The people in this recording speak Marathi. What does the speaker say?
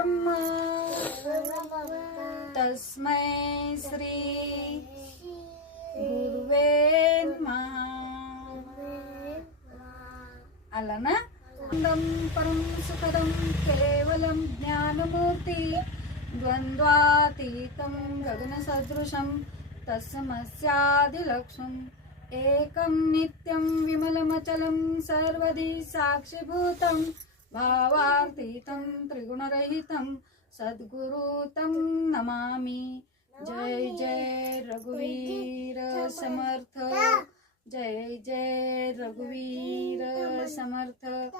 ब्रह्म तस्मै श्री गुरुवे नमः. आला ना. परम सुखदं केवलं ज्ञानमूर्ति द्वंद्वातीतं गगनसदृशं तस्मस्यादिलक्ष्यम् एकं नित्यं विमलमचलं सर्वदि साक्षिभूतं भावातीतं त्रिगुणरहितं सद्गुरु तं नमामि. जय जय रघुवीर समर्थ. जय जय रघुवीर समर्थ.